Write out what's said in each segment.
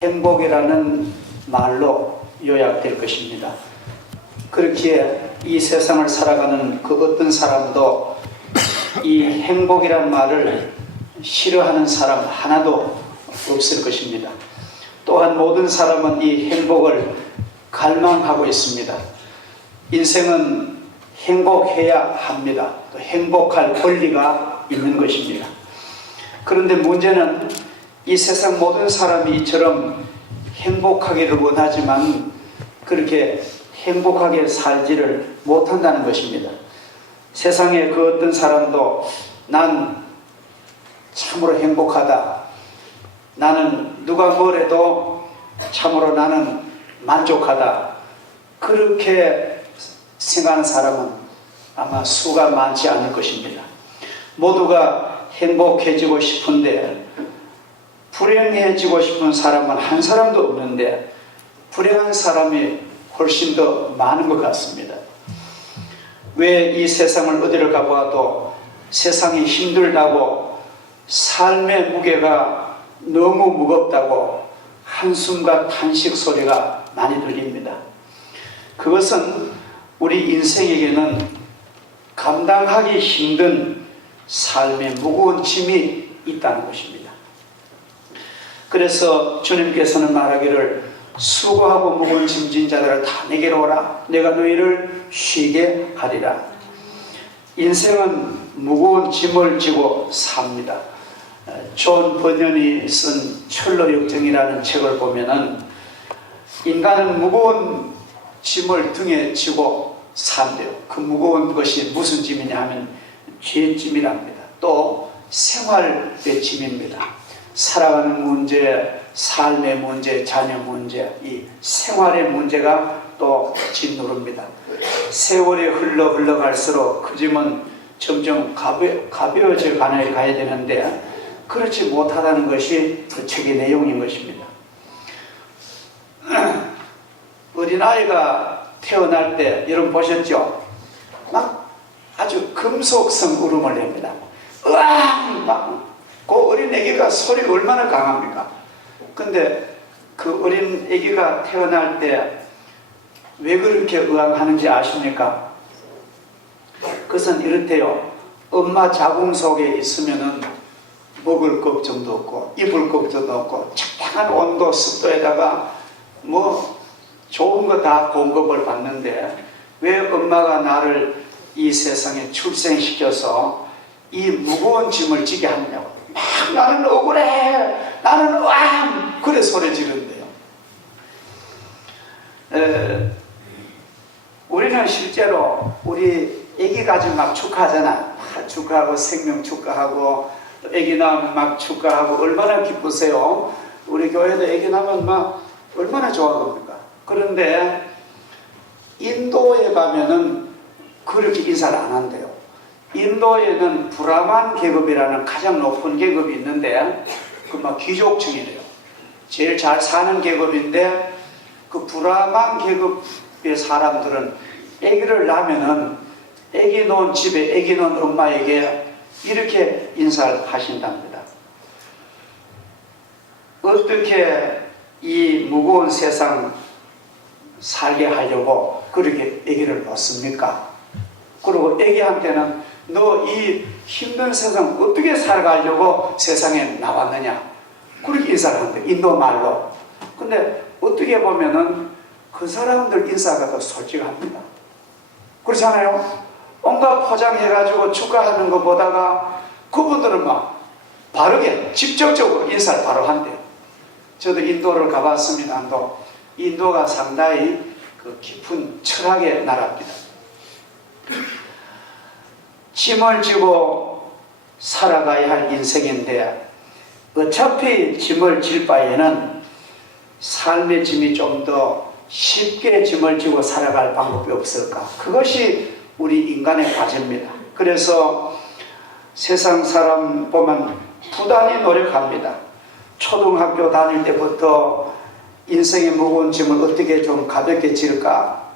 행복이라는 말로 요약될 것입니다. 그렇기에 이 세상을 살아가는 그 어떤 사람도 이 행복이란 말을 싫어하는 사람 하나도 없을 것입니다. 또한 모든 사람은 이 행복을 갈망하고 있습니다. 인생은 행복해야 합니다. 또 행복할 권리가 있는 것입니다. 그런데 문제는 이 세상 모든 사람이 이처럼 행복하기를 원하지만 그렇게 행복하게 살지를 못한다는 것입니다. 세상에 그 어떤 사람도 난 참으로 행복하다. 나는 누가 뭐래도 참으로 나는 만족하다. 그렇게 생각하는 사람은 아마 수가 많지 않을 것입니다. 모두가 행복해지고 싶은데 불행해지고 싶은 사람은 한 사람도 없는데 불행한 사람이 훨씬 더 많은 것 같습니다. 왜 이 세상을 어디를 가보아도 세상이 힘들다고 삶의 무게가 너무 무겁다고 한숨과 탄식 소리가 많이 들립니다. 그것은 우리 인생에게는 감당하기 힘든 삶의 무거운 짐이 있다는 것입니다. 그래서 주님께서는 말하기를 수고하고 무거운 짐진 자들을 다 내게로 오라. 내가 너희를 쉬게 하리라. 인생은 무거운 짐을 지고 삽니다. 존 번연이 쓴 철로 역정이라는 책을 보면은 인간은 무거운 짐을 등에 지고 산대요. 그 무거운 것이 무슨 짐이냐 하면 죄짐이랍니다. 또 생활의 짐입니다 살아가는 문제, 삶의 문제, 자녀 문제, 이 생활의 문제가 또 짓누릅니다. 세월이 흘러 흘러갈수록 그 짐은 점점 가벼, 가벼워져 가야 가야 되는데 그렇지 못하다는 것이 그 책의 내용인 것입니다. 어린아이가 태어날 때 여러분 보셨죠? 막 아주 금속성 울음을 냅니다. 으앙! 막 그 어린 아기가 소리가 얼마나 강합니까? 근데 그 어린 아기가 태어날 때 왜 그렇게 의왕하는지 아십니까? 그것은 이렇대요. 엄마 자궁 속에 있으면은 먹을 걱정도 없고 입을 걱정도 없고 적당한 온도 습도에다가 뭐 좋은 거 다 공급을 받는데 왜 엄마가 나를 이 세상에 출생시켜서 이 무거운 짐을 지게 하느냐고 막 나는 억울해. 나는 왕 그래 소리 지른대요. 에, 우리는 실제로 우리 애기 가지고 막 축하하잖아. 막 축하하고 생명 축하하고 또 애기 낳으면 막 축하하고 얼마나 기쁘세요? 우리 교회도 애기 낳으면 막 얼마나 좋아 합니까? 그런데 인도에 가면은 그렇게 인사를 안 한대요 인도에는 브라만 계급이라는 가장 높은 계급이 있는데 그막 귀족층이래요. 제일 잘 사는 계급인데 그 브라만 계급의 사람들은 아기를 낳으면은 아기 놓은 집에 아기 놓은 엄마에게 이렇게 인사를 하신답니다. 어떻게 이 무거운 세상 살게 하려고 그렇게 아기를 놓습니까? 그리고 아기한테는 너 이 힘든 세상 어떻게 살아가려고 세상에 나왔느냐? 그렇게 인사를 한대 인도 말로. 근데 어떻게 보면은 그 사람들 인사가 더 솔직합니다. 그렇잖아요. 온갖 포장해가지고 축하하는 거 보다가 그분들은 막 바르게 직접적으로 인사를 바로 한대요. 저도 인도를 가봤습니다 인도. 인도가 상당히 그 깊은 철학의 나라입니다 짐을 지고 살아가야 할 인생인데 어차피 짐을 질 바에는 삶의 짐이 좀 더 쉽게 짐을 지고 살아갈 방법이 없을까? 그것이 우리 인간의 과제입니다. 그래서 세상 사람 보면 부단히 노력합니다. 초등학교 다닐 때부터 인생의 무거운 짐을 어떻게 좀 가볍게 질까?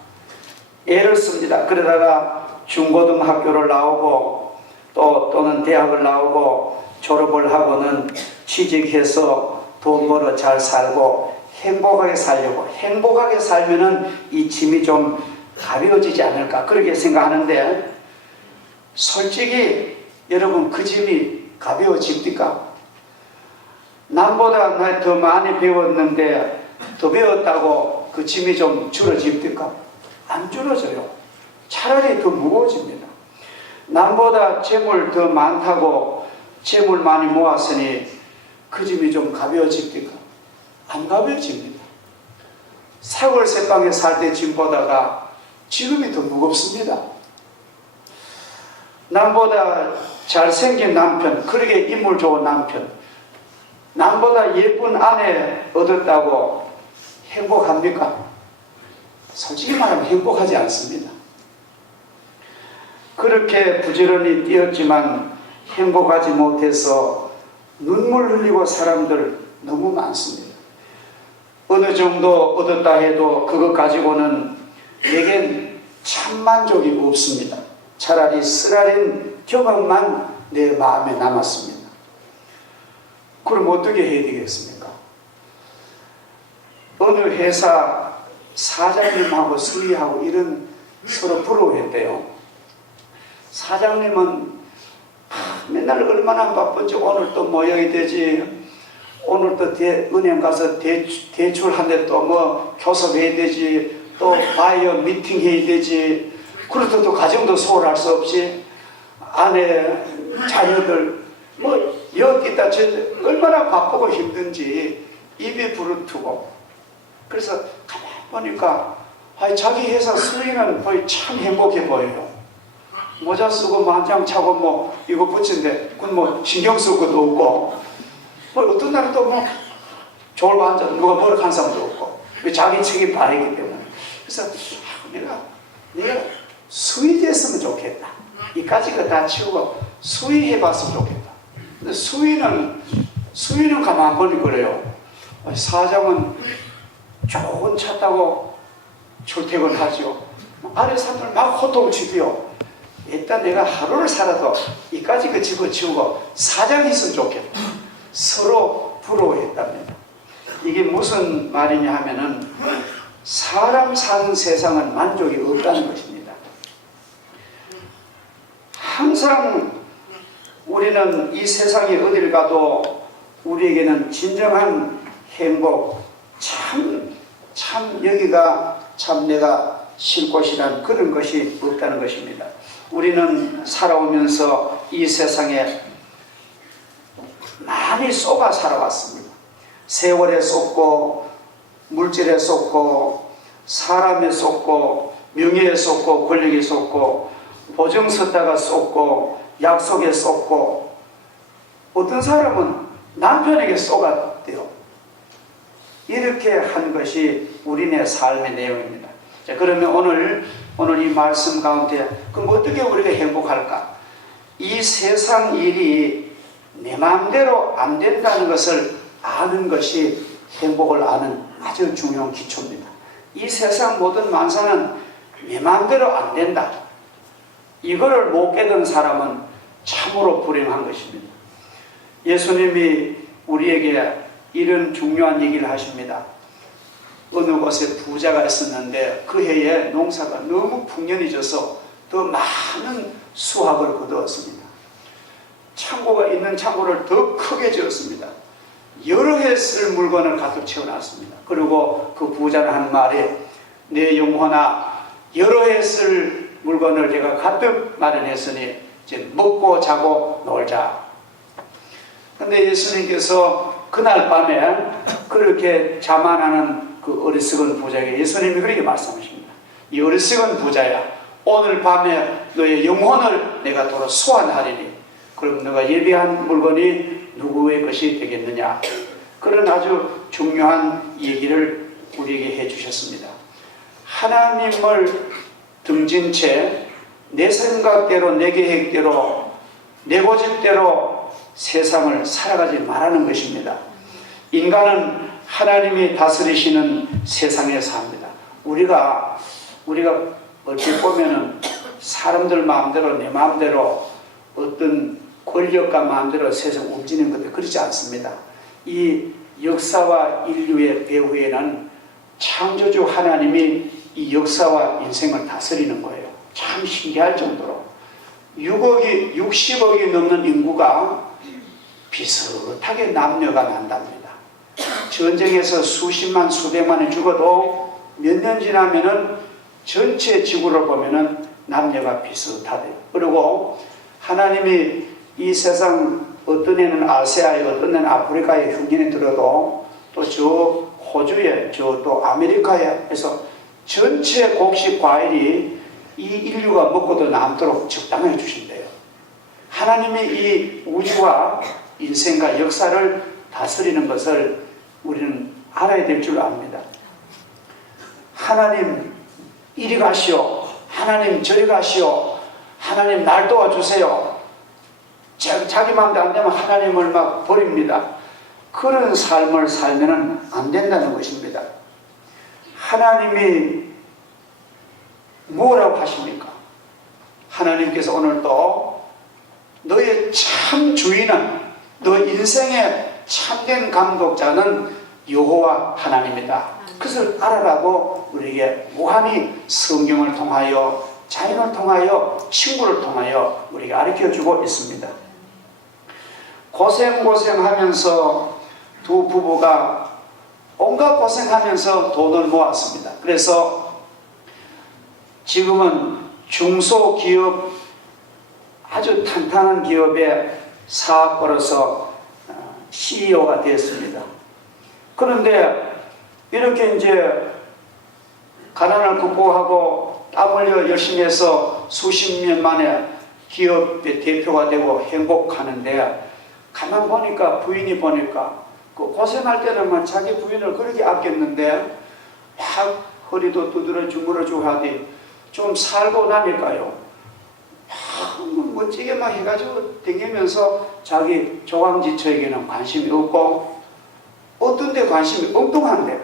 애를 씁니다. 그러다가 중고등학교를 나오고 또 또는 대학을 나오고 졸업을 하고는 취직해서 돈 벌어 잘 살고 행복하게 살려고 행복하게 살면은 이 짐이 좀 가벼워지지 않을까 그렇게 생각하는데 솔직히 여러분 그 짐이 가벼워집니까? 남보다 나더 많이 배웠는데 더 배웠다고 그 짐이 좀 줄어집니까? 안 줄어져요. 차라리 더 무거워집니다. 남보다 재물 더 많다고 재물 많이 모았으니 그 짐이 좀 가벼워집니까? 안 가벼워집니다. 사골 새방에 살 때 짐보다가 지금이 더 무겁습니다. 남보다 잘생긴 남편, 그러게 인물 좋은 남편, 남보다 예쁜 아내 얻었다고 행복합니까? 솔직히 말하면 행복하지 않습니다. 그렇게 부지런히 뛰었지만 행복하지 못해서 눈물 흘리고 사람들 너무 많습니다. 어느 정도 얻었다 해도 그것 가지고는 내겐 참 만족이 없습니다. 차라리 쓰라린 경험만 내 마음에 남았습니다. 그럼 어떻게 해야 되겠습니까? 어느 회사 사장님하고 수의하고 이런 서로 부러워했대요. 사장님은 아, 맨날 얼마나 바쁜지 오늘 또 모여야 되지. 오늘 또 대, 은행 가서 대, 대출하는데 또 뭐 교섭해야 되지. 또 바이어 미팅 해야 되지. 그래도 또 가정도 소홀할 수 없이 아내, 자녀들 뭐 여기다 저 얼마나 바쁘고 힘든지 입이 부르트고 그래서 가만히 보니까 아니, 자기 회사 수익은 거의 참 행복해 보여요. 모자 쓰고 만장 차고 뭐 이거 붙인데 그건 뭐 신경 쓸 것도 없고. 뭐 어떤 날은 또뭐 졸고 앉아 누가 버럭한 사람도 없고. 왜 자기 책임 바르기 때문에. 그래서 아, 내가 내가 수의됐으면 좋겠다. 이까지 거다 치우고 수의해봤으면 좋겠다. 근데 수의는 수의는 가만 보니 그래요. 사장은 좋은 차 타고 출퇴근하죠 아래 사람들 막 호통치고요 일단 내가 하루를 살아도 이까지 그 집어치우고 사장이 있으면 좋겠다. 서로 부러워했답니다. 이게 무슨 말이냐 하면은 사람 사는 세상은 만족이 없다는 것입니다. 항상 우리는 이 세상에 어딜 가도 우리에게는 진정한 행복, 참, 참 여기가 참 내가 쉴 곳이란 그런 것이 없다는 것입니다. 우리는 살아오면서 이 세상에 많이 쏘가 살아왔습니다. 세월에 쏟고 물질에 쏟고 사람에 쏟고 명예에 쏟고 권력에 쏟고 보증 섰다가 쏟고 약속에 쏟고 어떤 사람은 남편에게 쏘갔대요. 이렇게 한 것이 우리네 삶의 내용입니다. 자, 그러면 오늘 오늘 이 말씀 가운데 그럼 어떻게 우리가 행복할까? 이 세상 일이 내 마음대로 안 된다는 것을 아는 것이 행복을 아는 아주 중요한 기초입니다. 이 세상 모든 만사는 내 마음대로 안 된다. 이거를 못 깨달은 사람은 참으로 불행한 것입니다. 예수님이 우리에게 이런 중요한 얘기를 하십니다. 어느 곳에 부자가 있었는데 그 해에 농사가 너무 풍년이 져서 더 많은 수확을 거두었습니다. 창고가 있는 창고를 더 크게 지었습니다. 여러 해 쓸 물건을 가득 채워놨습니다. 그리고 그 부자는 한 말에 내 영혼아 여러 해 쓸 물건을 내가 가득 마련했으니 이제 먹고 자고 놀자. 근데 예수님께서 그날 밤에 그렇게 자만하는 그 어리석은 부자에게 예수님이 그렇게 말씀하십니다. 이 어리석은 부자야. 오늘 밤에 너의 영혼을 내가 도로 소환하리니 그럼 너가 예비한 물건이 누구의 것이 되겠느냐. 그런 아주 중요한 얘기를 우리에게 해주셨습니다. 하나님을 등진 채 내 생각대로 내 계획대로 내 고집대로 세상을 살아가지 말라는 것입니다. 인간은 하나님이 다스리시는 세상에 삽니다. 우리가 우리가 어찌 보면은 사람들 마음대로 내 마음대로 어떤 권력과 마음대로 세상 움직이는 것들 그렇지 않습니다. 이 역사와 인류의 배후에는 창조주 하나님이 이 역사와 인생을 다스리는 거예요. 참 신기할 정도로 6억이 60억이 넘는 인구가 비슷하게 남녀가 난답니다. 전쟁에서 수십만 수백만이 죽어도 몇 년 지나면은 전체 지구를 보면은 남녀가 비슷하대요. 그리고 하나님이 이 세상 어떤 애는 아시아에 어떤 애는 아프리카에 흉년이 들어도 또 저 호주에 저 또 아메리카에 해서 전체 곡식 과일이 이 인류가 먹고도 남도록 적당해 주신대요. 하나님이 이 우주와 인생과 역사를 다스리는 것을 우리는 알아야 될 줄 압니다. 하나님 이리 가시오. 하나님 저리 가시오. 하나님 날 도와주세요. 자- 자기 마음대로 안 되면 하나님을 막 버립니다. 그런 삶을 살면 안 된다는 것입니다. 하나님이 뭐라고 하십니까? 하나님께서 오늘 또 너의 참 주인은 너 인생의 참된 감독자는 여호와 하나님이다. 그것을 알아라고 우리에게 무한히 성경을 통하여 자연을 통하여 친구를 통하여 우리에게 가르쳐 주고 있습니다. 고생고생하면서 두 부부가 온갖 고생하면서 돈을 모았습니다. 그래서 지금은 중소기업 아주 탄탄한 기업의 사업으로서 어, CEO가 되었습니다. 그런데 이렇게 이제 가난을 극복하고 땀 흘려 열심히 해서 수십 년 만에 기업의 대표가 되고 행복하는데 가만 보니까 부인이 보니까 그 고생할 때는 막 자기 부인을 그렇게 아꼈는데 막 허리도 두드려 주물어 주고 하니 좀 살고 나니까요. 막 멋지게 막 해가지고 댕기면서 자기 조강지처에게는 관심이 없고 어떤 데 관심이 엉뚱한데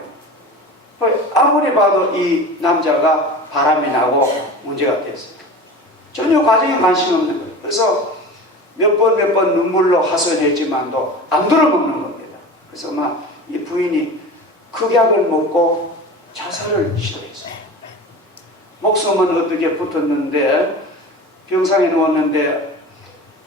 아무리 봐도 이 남자가 바람이 나고 문제가 됐어요. 전혀 과정에 관심이 없는 거예요. 그래서 몇 번 몇 번 눈물로 하소연했지만도 안 들어먹는 겁니다. 그래서 막 이 부인이 극약을 먹고 자살을 시도했어요. 목숨은 어떻게 붙었는데 병상에 누웠는데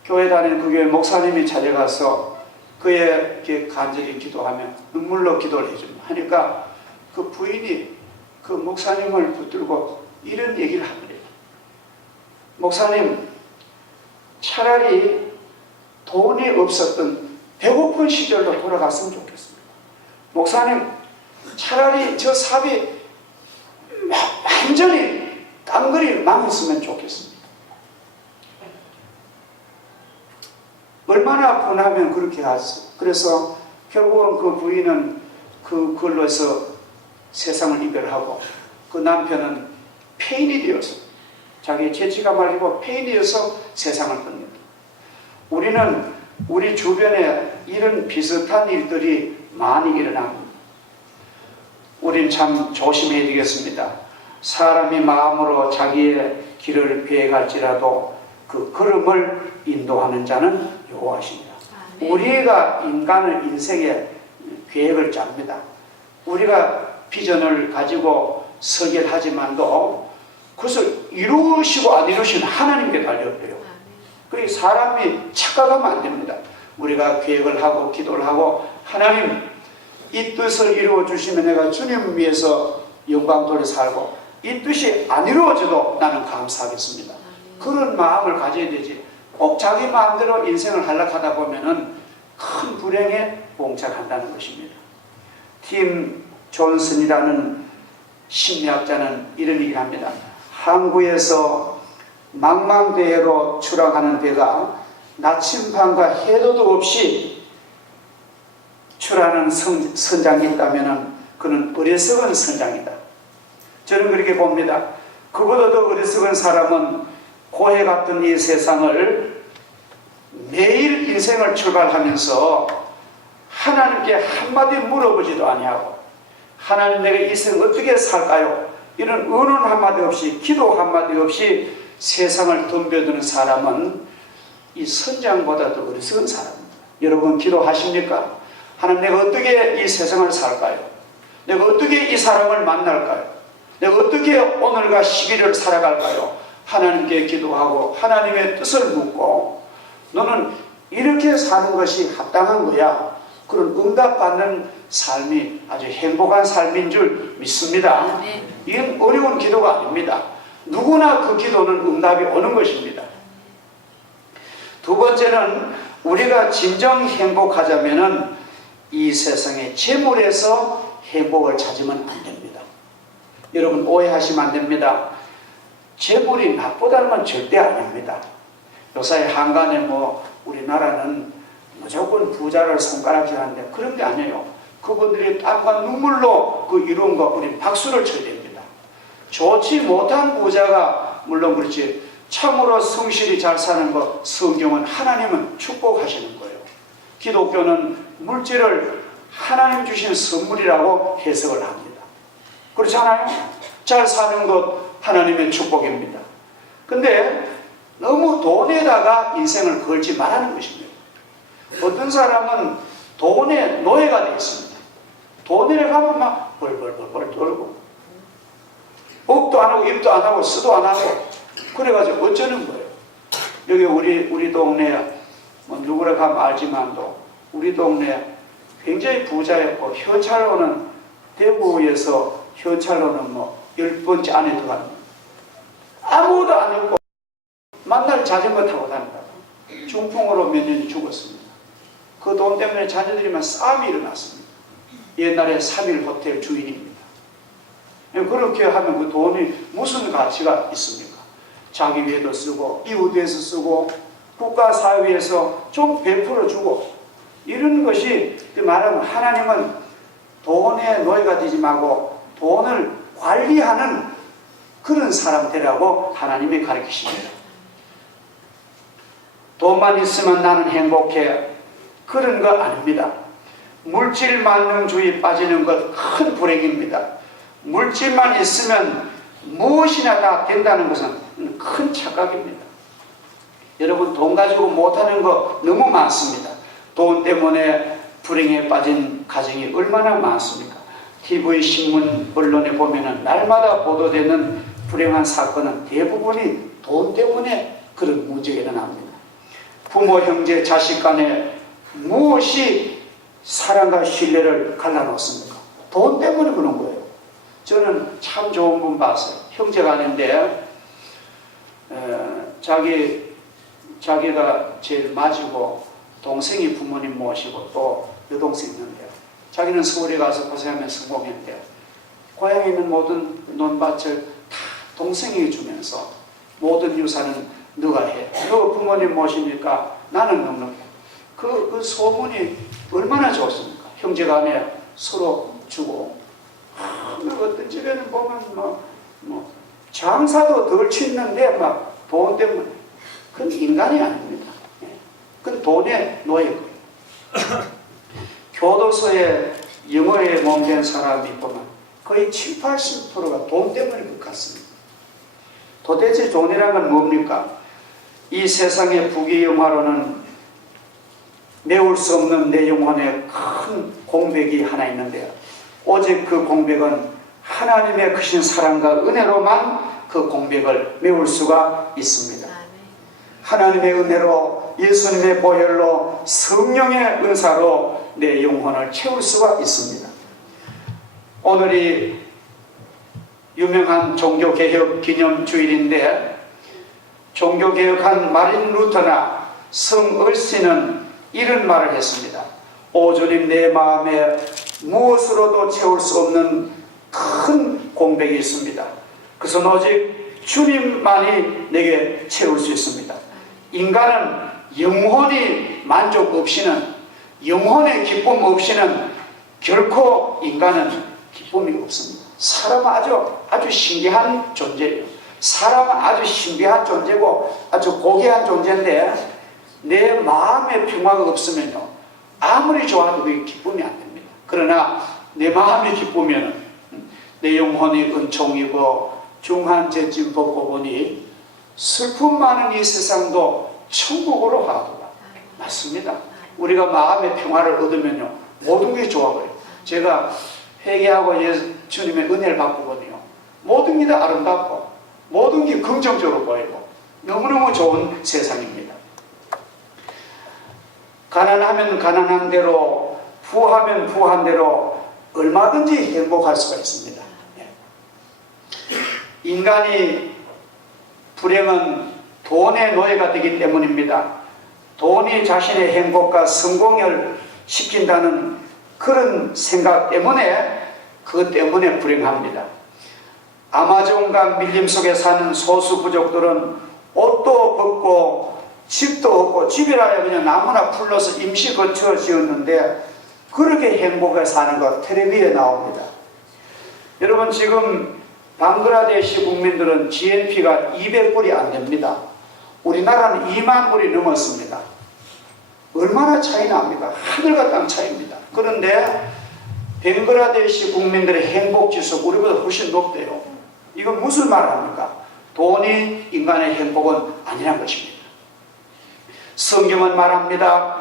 교회 다니는 그 교회 목사님이 찾아가서 그에게 간절히 기도하며 눈물로 기도를 해줍니다. 하니까 그 부인이 그 목사님을 붙들고 이런 얘기를 합니다. 목사님, 차라리 돈이 없었던 배고픈 시절로 돌아갔으면 좋겠습니다. 목사님, 차라리 저 삽이 완전히 깡그리 망했으면 좋겠습니다. 얼마나 분하면 그렇게 하죠. 그래서 결국은 그 부인은 그 걸로서 세상을 이별하고 그 남편은 폐인이 되어서 자기의 재치가 말리고 폐인이 되어서 세상을 봅니다. 우리는 우리 주변에 이런 비슷한 일들이 많이 일어납니다. 우린 참 조심해야 되겠습니다. 사람이 마음으로 자기의 길을 비해갈지라도 그 걸음을 인도하는 자는 여호와십니다. 우리가 인간의 인생의 계획을 짭니다. 우리가 비전을 가지고 설계하지만도 그것을 이루시고 안 이루시는 하나님께 달려있어요. 그리고 사람이 착각하면 안 됩니다. 우리가 계획을 하고 기도를 하고 하나님 이 뜻을 이루어 주시면 내가 주님 위해서 영광 돌려 살고 이 뜻이 안 이루어져도 나는 감사하겠습니다. 그런 마음을 가져야 되지. 꼭 자기 마음대로 인생을 하락하다 보면은 큰 불행에 봉착한다는 것입니다. 팀 존슨이라는 심리학자는 이런 얘기를 합니다. 항구에서 망망대해로 추락하는 배가 나침반과 해도도 없이 출하는 선, 선장이 있다면 그는 어리석은 선장이다. 저는 그렇게 봅니다. 그보다 더 어리석은 사람은 고해 같은 이 세상을 매일 인생을 출발하면서 하나님께 한마디 물어보지도 아니하고 하나님 내가 이 생을 어떻게 살까요? 이런 의논 한마디 없이 기도 한마디 없이 세상을 덤벼드는 사람은 이 선장보다 더 어리석은 사람입니다. 여러분 기도하십니까? 하나님 내가 어떻게 이 세상을 살까요? 내가 어떻게 이 사람을 만날까요? 내가 어떻게 오늘과 10일을 살아갈까요? 하나님께 기도하고 하나님의 뜻을 묻고 너는 이렇게 사는 것이 합당한 거야. 그런 응답받는 삶이 아주 행복한 삶인 줄 믿습니다. 이건 어려운 기도가 아닙니다. 누구나 그 기도는 응답이 오는 것입니다. 두 번째는 우리가 진정 행복하자면은 이 세상의 재물에서 행복을 찾으면 안 됩니다. 여러분 오해하시면 안 됩니다. 재물이 나쁘다는 건 절대 아닙니다. 요사이 한간에 뭐 우리나라는 무조건 부자를 손가락질하는데 그런 게 아니에요. 그분들이 땀과 눈물로 그 이룬 거 우리 박수를 쳐야 됩니다. 좋지 못한 부자가 물론 그렇지 참으로 성실히 잘 사는 것 성경은 하나님은 축복하시는 거예요. 기독교는 물질을 하나님 주신 선물이라고 해석을 합니다. 그렇잖아요? 잘 사는 것 하나님의 축복입니다. 근데 너무 돈에다가 인생을 걸지 말라는 것입니다. 어떤 사람은 돈의 노예가 되어 있습니다. 돈에 가면 막 벌벌벌벌 떨고 복도 안 하고 입도 안 하고 쓰도 안 하고 그래가지고 어쩌는 거예요. 여기 우리 우리 동네 뭐 누구라 가면 알지만도 우리 동네 굉장히 부자였고 현찰로는 대구에서 현찰로는 뭐 열 번째 안에 들어갑니다. 아무도 안 했고 만날 자전거 타고 다닌다. 중풍으로 몇 년이 죽었습니다. 그 돈 때문에 자녀들이만 싸움이 일어났습니다. 옛날에 3일 호텔 주인입니다. 그렇게 하면 그 돈이 무슨 가치가 있습니까? 자기 위해도 쓰고 이웃 위해서 쓰고 국가 사회에서 좀 베풀어 주고 이런 것이 그 말하면 하나님은 돈의 노예가 되지 말고 돈을 관리하는 그런 사람 되라고 하나님이 가르치십니다. 돈만 있으면 나는 행복해. 그런 거 아닙니다. 물질 만능주의 빠지는 것 큰 불행입니다. 물질만 있으면 무엇이나 다 된다는 것은 큰 착각입니다. 여러분 돈 가지고 못하는 거 너무 많습니다. 돈 때문에 불행에 빠진 가정이 얼마나 많습니까? TV, 신문, 언론에 보면은 날마다 보도되는 불행한 사건은 대부분이 돈 때문에 그런 문제가 일어납니다. 부모, 형제, 자식 간에 무엇이 사랑과 신뢰를 갈라놓습니까? 돈 때문에 그런 거예요. 저는 참 좋은 분 봤어요. 형제가 아닌데 에, 자기 자기가 제일 맞이고 동생이 부모님 모시고 또 여동생 있는데요. 자기는 서울에 가서 고생하면 성공했는데 고향에 있는 모든 논밭을 다 동생이 주면서 모든 유산은 너가 해. 너 부모님 모시니까 나는 먹는 그, 그 소문이 얼마나 좋습니까? 형제간에 서로 주고 아, 뭐 어떤 집에는 보면 뭐, 뭐 장사도 덜 치는데 막 돈 때문에 그건 인간이 아닙니다. 예. 그건 돈의 노예고요. 교도소에 영어에 몸된 사람이 보면 거의 7, 80%가 돈 때문에 그 같습니다. 도대체 돈이란 건 뭡니까? 이 세상의 부귀영화로는 메울 수 없는 내 영혼에 큰 공백이 하나 있는데요. 오직 그 공백은 하나님의 크신 사랑과 은혜로만 그 공백을 메울 수가 있습니다. 하나님의 은혜로 예수님의 보혈로 성령의 은사로 내 영혼을 채울 수가 있습니다. 오늘이 유명한 종교개혁 기념 주일인데 종교개혁한 마린 루터나 성얼씨는 이런 말을 했습니다. 오 주님 내 마음에 무엇으로도 채울 수 없는 큰 공백이 있습니다. 그것은 오직 주님만이 내게 채울 수 있습니다. 인간은 영혼이 만족 없이는 영혼의 기쁨 없이는 결코 인간은 기쁨이 없습니다. 사람은 아주 아주 신기한 존재예요. 사람은 아주 신비한 존재고 아주 고귀한 존재인데 내 마음의 평화가 없으면요 아무리 좋아도 그게 기쁨이 안 됩니다. 그러나 내 마음이 기쁘면 내 영혼이 은총이고 중한 죄짐 벗고 보니 슬픔 많은 이 세상도 천국으로 가도다. 맞습니다. 우리가 마음의 평화를 얻으면요 모든 게 좋아 보여요. 제가 회개하고 이제 주님의 은혜를 받고거든요. 모든 게 다 아름답고 모든 게 긍정적으로 보이고 너무너무 좋은 세상입니다. 가난하면 가난한 대로 부하면 부한 대로 얼마든지 행복할 수가 있습니다. 예. 인간이 불행은 돈의 노예가 되기 때문입니다. 돈이 자신의 행복과 성공을 시킨다는 그런 생각 때문에 그것 때문에 불행합니다. 아마존강 밀림 속에 사는 소수 부족들은 옷도 벗고 집도 없고 집이라야 그냥 나무나 풀러서 임시 거처 지었는데 그렇게 행복해 사는 거 텔레비에 나옵니다. 여러분 지금 방글라데시 국민들은 GNP가 200불이 안 됩니다. 우리나라는 2만 불이 넘었습니다. 얼마나 차이 납니까? 하늘과 땅 차이입니다. 그런데 벵글라데시 국민들의 행복 지수 우리보다 훨씬 높대요. 이건 무슨 말 합니까? 돈이 인간의 행복은 아니란 것입니다. 성경은 말합니다.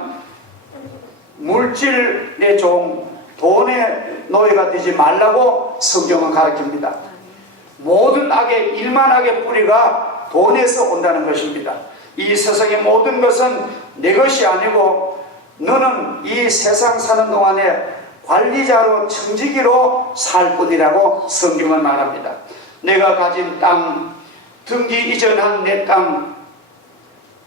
물질의 종, 돈의 노예가 되지 말라고 성경은 가르칩니다. 모든 악의 일만 악의 뿌리가 돈에서 온다는 것입니다. 이 세상의 모든 것은 내 것이 아니고 너는 이 세상 사는 동안에 관리자로 청지기로 살 뿐이라고 성경은 말합니다. 내가 가진 땅, 등기 이전한 내 땅,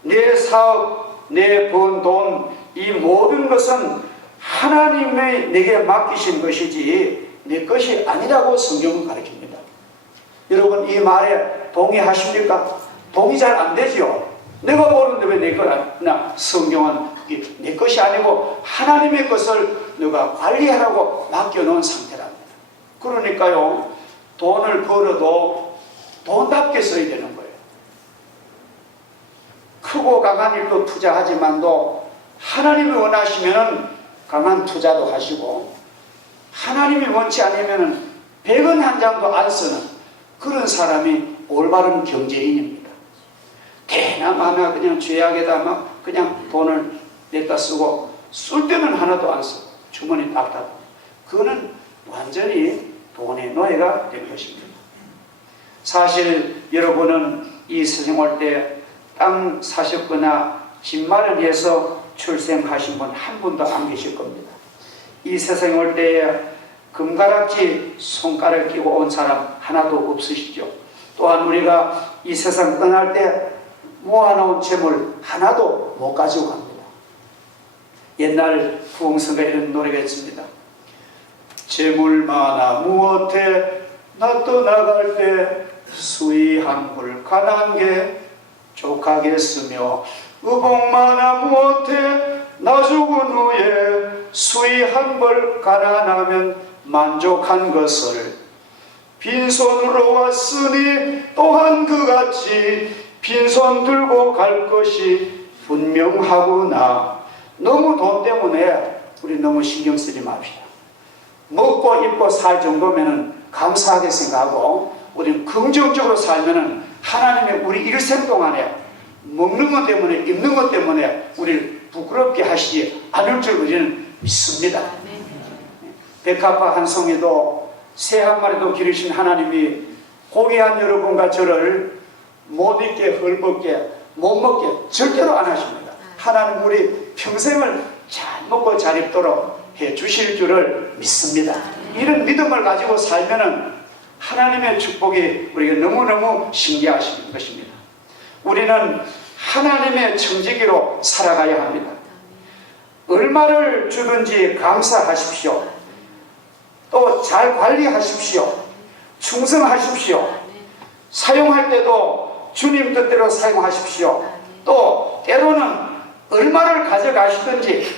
내 사업, 내 번 돈, 이 모든 것은 하나님의 내게 맡기신 것이지 내 것이 아니라고 성경은 가르칩니다. 여러분 이 말에 동의하십니까? 동의 잘 안 되지요. 내가 모르는데 왜내것 아니나 성경은 내 것이 아니고 하나님의 것을 내가 관리하라고 맡겨놓은 상태랍니다. 그러니까요 돈을 벌어도 돈답게 써야 되는 거예요. 크고 강한 일도 투자하지만도 하나님이 원하시면 강한 투자도 하시고 하나님이 원치 않으면 백원 한 장도 안 쓰는 그런 사람이 올바른 경제인입니다. 대나 마나 그냥 죄악에다 막 그냥 돈을 냈다 쓰고 쓸 때는 하나도 안 쓰고 주머니 딱딱 그거는 완전히 돈의 노예가 된 것입니다. 사실 여러분은 이 세상 올때 땅 사셨거나 집 마련해서 출생하신 분 한 분도 안 계실 겁니다. 이 세상에 올 때에 금가락지 손가락 끼고 온 사람 하나도 없으시죠. 또한 우리가 이 세상 떠날 때 모아놓은 재물 하나도 못 가지고 갑니다. 옛날 부흥성가 이런 노래가 있습니다. 재물 많아 무엇해 나 떠나갈 때 수이 한불 가난 게 족하겠으며 의복 많아 무엇해 나 죽은 후에 수이 한벌 가난하면 만족한 것을 빈손으로 왔으니 또한 그같이 빈손 들고 갈 것이 분명하구나 너무 돈 때문에 우리 너무 신경 쓰지 맙시다 먹고 입고 살 정도면은 감사하게 생각하고 우리는 긍정적으로 살면은 하나님의 우리 일생 동안에 먹는 것 때문에 입는 것 때문에 우리를 부끄럽게 하시지 않을 줄 우리는 믿습니다. 백합화 한 송이도 새 한 마리도 기르신 하나님이 고귀한 여러분과 저를 못 입게 헐벗게 못 먹게 절대로 안 하십니다. 하나님 우리 평생을 잘 먹고 잘 입도록 해 주실 줄을 믿습니다. 이런 믿음을 가지고 살면은 하나님의 축복이 우리에게 너무너무 신기하신 것입니다. 우리는 하나님의 청지기로 살아가야 합니다. 얼마를 주든지 감사하십시오. 또 잘 관리하십시오. 충성하십시오. 사용할 때도 주님 뜻대로 사용하십시오. 또 때로는 얼마를 가져가시든지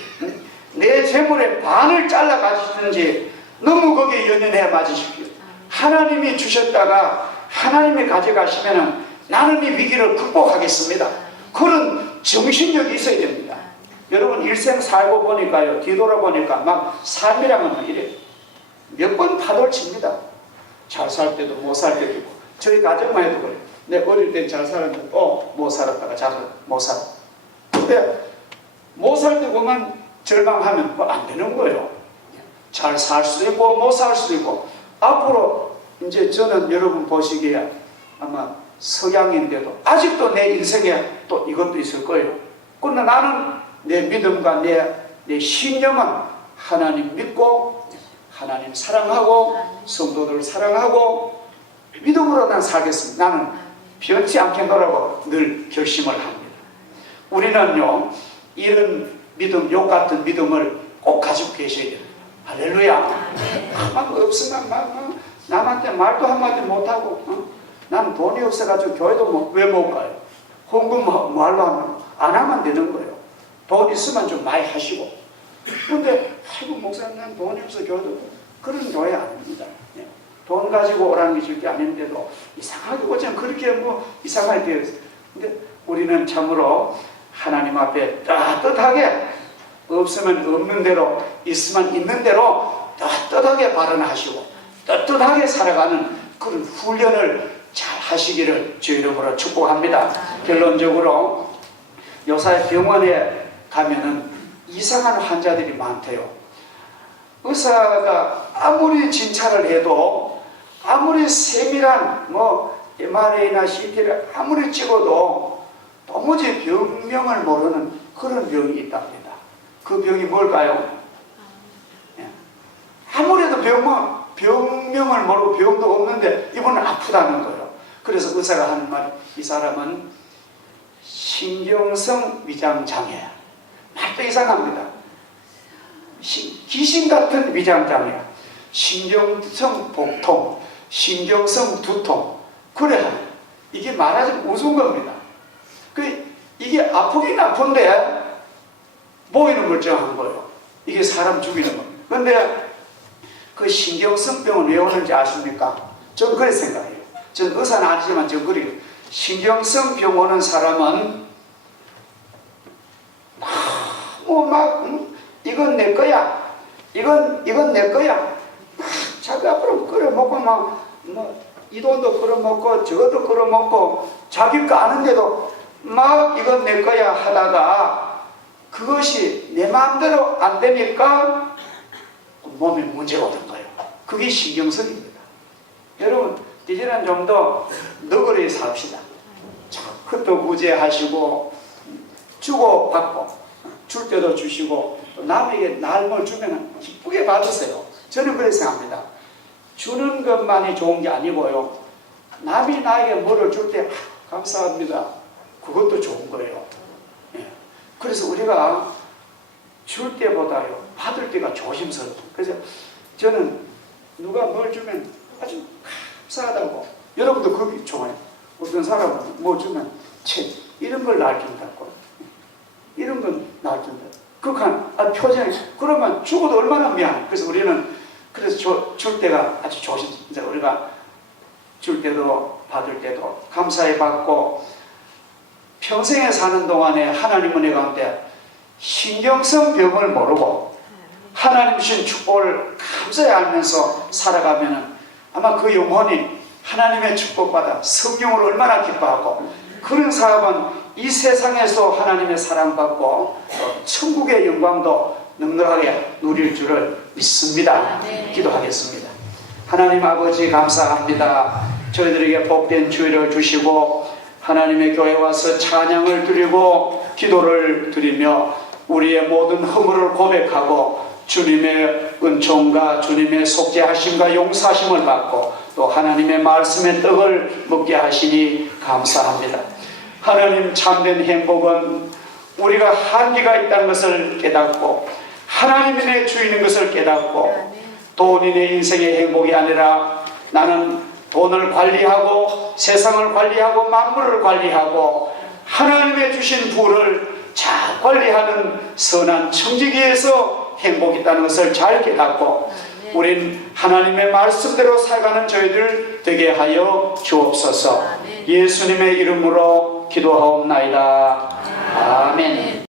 내 재물의 반을 잘라 가시든지 너무 거기에 연연해 맞으십시오. 하나님이 주셨다가 하나님이 가져가시면 나는 이 위기를 극복하겠습니다. 그런 정신력이 있어야 됩니다. 여러분 일생 살고 보니까요 뒤돌아보니까 막 삶이라면 이래 몇번 파도를 칩니다. 잘 살 때도 못 살 때도 있고 저희 가정만 해도 그래요. 내 어릴 땐 잘 살았는데 또못 살았다가 잘못 살아. 근데 못 살 때 보면 절망하면 뭐 안 되는 거예요. 잘 살 수도 있고 못 살 수도 있고 앞으로 이제 저는 여러분 보시기에 아마 서양인데도 아직도 내 인생에 또 이것도 있을 거예요. 그러나 나는 내 믿음과 내, 내 신념은 하나님 믿고 하나님 사랑하고 성도들을 사랑하고 믿음으로 난 살겠습니다. 나는 변치 않겠노라고 늘 결심을 합니다. 우리는요 이런 믿음, 욕 같은 믿음을 꼭 가지고 계셔야 됩니다. 할렐루야. 막 없으면 막, 막 남한테 말도 한마디 못하고 어? 나는 돈이 없어가지고 교회도 뭐, 왜못 가요? 헌금 뭐, 뭐 하면 안 하면 되는 거예요. 돈 있으면 좀 많이 하시고 근데 아이고 목사님 난 돈이 없어 교회도 그런 교회 아닙니다. 예. 돈 가지고 오라는 게 절대 아닌데도 이상하게 어쩜 그렇게 뭐 이상하게 되어 있어요. 근데 우리는 참으로 하나님 앞에 따뜻하게 없으면 없는 대로 있으면 있는 대로 따뜻하게 발언하시고 따뜻하게 살아가는 그런 훈련을 잘 하시기를 주 이름으로 축복합니다. 결론적으로 요새 병원에 가면은 이상한 환자들이 많대요. 의사가 아무리 진찰을 해도 아무리 세밀한 뭐 MRI나 CT를 아무리 찍어도 도무지 병명을 모르는 그런 병이 있답니다. 그 병이 뭘까요? 예. 아무래도 병명, 병명을 모르고 병도 없는데 이분은 아프다는 거예요. 그래서 의사가 하는 말이 이 사람은 신경성 위장장애. 말도 이상합니다. 시- 귀신 같은 위장장애. 신경성 복통, 신경성 두통. 그래. 이게 말하자면 우스운 겁니다. 그 이게 아프긴 아픈데 보이는 멀쩡한 거예요. 이게 사람 죽이는 겁니다. 근데 그 신경성병은 왜 오는지 아십니까? 저는 그렇게 생각해요. 전 의사는 아니지만 저는 그래요. 신경성 병 오는 사람은 너무 막 음, 이건 내 거야. 이건 이건 내 거야. 막 자기 앞으로 끌어먹고 막뭐 이 돈도 끌어먹고 저것도 끌어먹고 자기 거 아는데도 막 이건 내 거야 하다가 그것이 내 마음대로 안 되니까 몸에 문제가 오는 거예요. 그게 신경성입니다. 여러분 이제는 좀 더 너그러이 삽시다. 그것도 구제하시고 주고 받고 줄 때도 주시고 또 남에게 날뭘 주면 기쁘게 받으세요. 저는 그렇게 생각합니다. 주는 것만이 좋은 게 아니고요. 남이 나에게 뭐를 줄 때 감사합니다. 그것도 좋은 거예요. 예. 그래서 우리가 줄 때보다요 받을 때가 조심스럽고 그래서 저는 누가 뭘 주면 아주 감사하다고 여러분도 그게 좋아요. 어떤 사람은 뭐 주면 책 이런 걸 날준다고 이런 건 날준다. 극한 아, 표정 그러면 죽어도 얼마나 미안. 그래서 우리는 그래서 줘- 줄 때가 아주 조심. 이제 우리가 줄 때도 받을 때도 감사히 받고 평생에 사는 동안에 하나님 은혜 가운데 신경성 병을 모르고 하나님 주신 축복을 감사히 알면서 살아가면은 아마 그 영혼이 하나님의 축복받아 성령으로 얼마나 기뻐하고 그런 사람은 이 세상에서 하나님의 사랑받고 또 천국의 영광도 넉넉하게 누릴 줄을 믿습니다. 기도하겠습니다. 하나님 아버지 감사합니다. 저희들에게 복된 주의를 주시고 하나님의 교회 와서 찬양을 드리고 기도를 드리며 우리의 모든 허물을 고백하고 주님의 은총과 주님의 속죄하심과 용서하심을 받고 또 하나님의 말씀의 떡을 먹게 하시니 감사합니다. 하나님 참된 행복은 우리가 한계가 있다는 것을 깨닫고 하나님이 내 주인인 것을 깨닫고 돈이 내 인생의 행복이 아니라 나는 돈을 관리하고 세상을 관리하고 만물을 관리하고 하나님의 주신 부를 잘 관리하는 선한 청지기에서 행복이 있다는 것을 잘 깨닫고 우린 하나님의 말씀대로 살아가는 저희들 되게 하여 주옵소서. 예수님의 이름으로 기도하옵나이다. 아멘